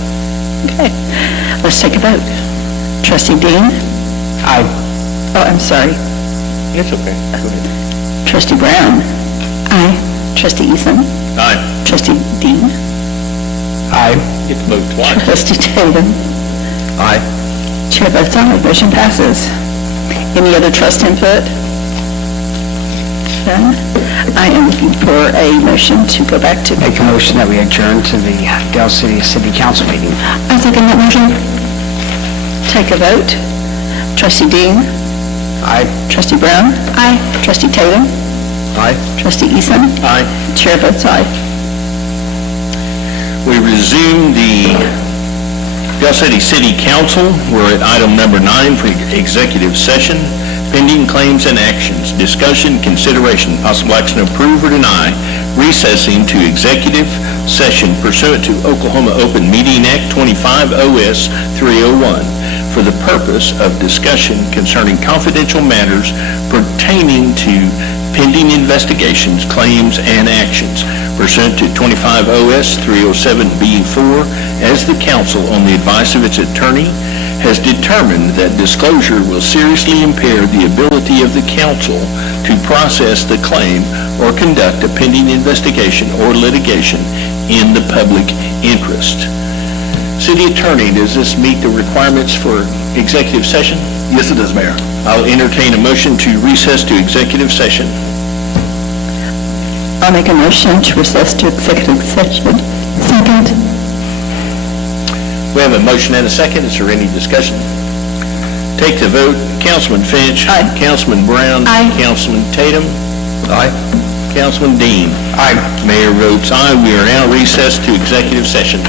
Okay, let's take a vote. Trustee Dean? Aye. Oh, I'm sorry. It's okay. Go ahead. Trustee Brown? Aye. Trustee Eason? Aye. Trustee Dean? Aye. Get to vote twice. Trustee Tatum? Aye. Chair votes aye, motion passes. Any other trust input? None? I am looking for a motion to go back to... Make a motion that we adjourn to the Dale City City Council meeting. I second that motion. Take a vote. Trustee Dean? Aye. Trustee Brown? Aye. Trustee Tatum? Aye. Trustee Eason? Aye. Chair votes aye. We resume the Dale City City Council. We're at item number 9 for executive session. Pending claims and actions. Discussion, consideration, possible action to approve or deny recessing to executive session pursuant to Oklahoma Open Meeting Act 25 OS 301 for the purpose of discussion concerning confidential matters pertaining to pending investigations, claims, and actions pursuant to 25 OS 307B4 as the council, on the advice of its attorney, has determined that disclosure will seriously impair the ability of the council to process the claim or conduct a pending investigation or litigation in the public interest. City Attorney, does this meet the requirements for executive session? Yes, it does, Mayor. I'll entertain a motion to recess to executive session. I'll make a motion to recess to executive session. Second. We have a motion and a second. Is there any discussion? Take the vote. Councilman Finch. Aye. Councilman Brown. Aye. Councilman Tatum. Aye. Councilman Dean. Aye. Mayor votes aye. We are now recessed to executive session.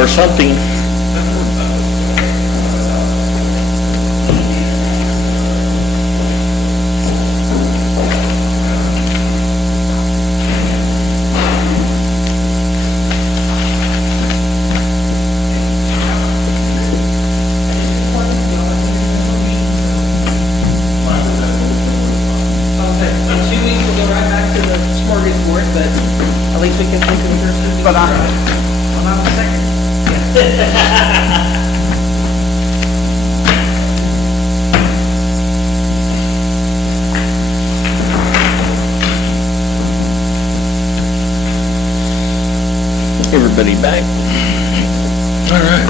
or something. In 2 weeks, we'll go right back to the smorgasbord, but at least we can think of it. But I'm a second. Everybody back? All right.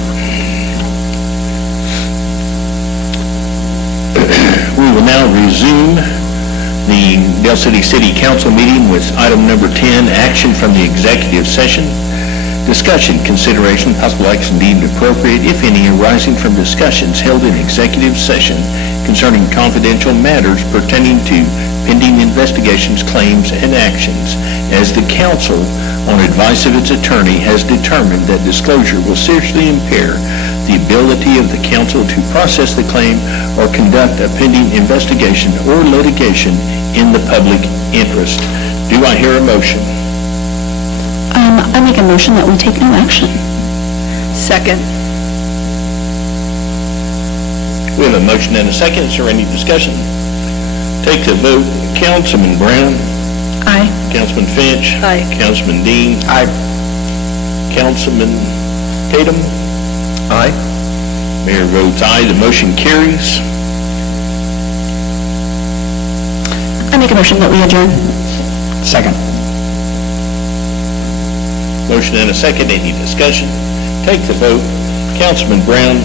We will now resume the Dale City City Council meeting with item number 10, action from the executive session. Discussion, consideration, possible action deemed appropriate, if any, arising from discussions held in executive session concerning confidential matters pertaining to pending investigations, claims, and actions, as the council, on advice of its attorney, has determined that disclosure will seriously impair the ability of the council to process the claim or conduct a pending investigation or litigation in the public interest. Do I hear a motion? I make a motion that we take no action. Second. We have a motion and a second. Is there any discussion? Take the vote. Councilman Brown? Aye. Councilman Finch? Aye. Councilman Dean? Aye. Councilman Tatum? Aye. Mayor votes aye. The motion carries. I make a motion that we adjourn. Second. Motion and a second. Any discussion? Take the vote. Councilman Brown?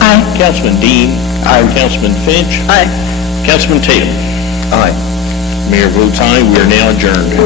Aye. Councilman Dean? Aye. Councilman Finch? Aye. Councilman Tatum? Aye. Mayor votes aye. We are now adjourned.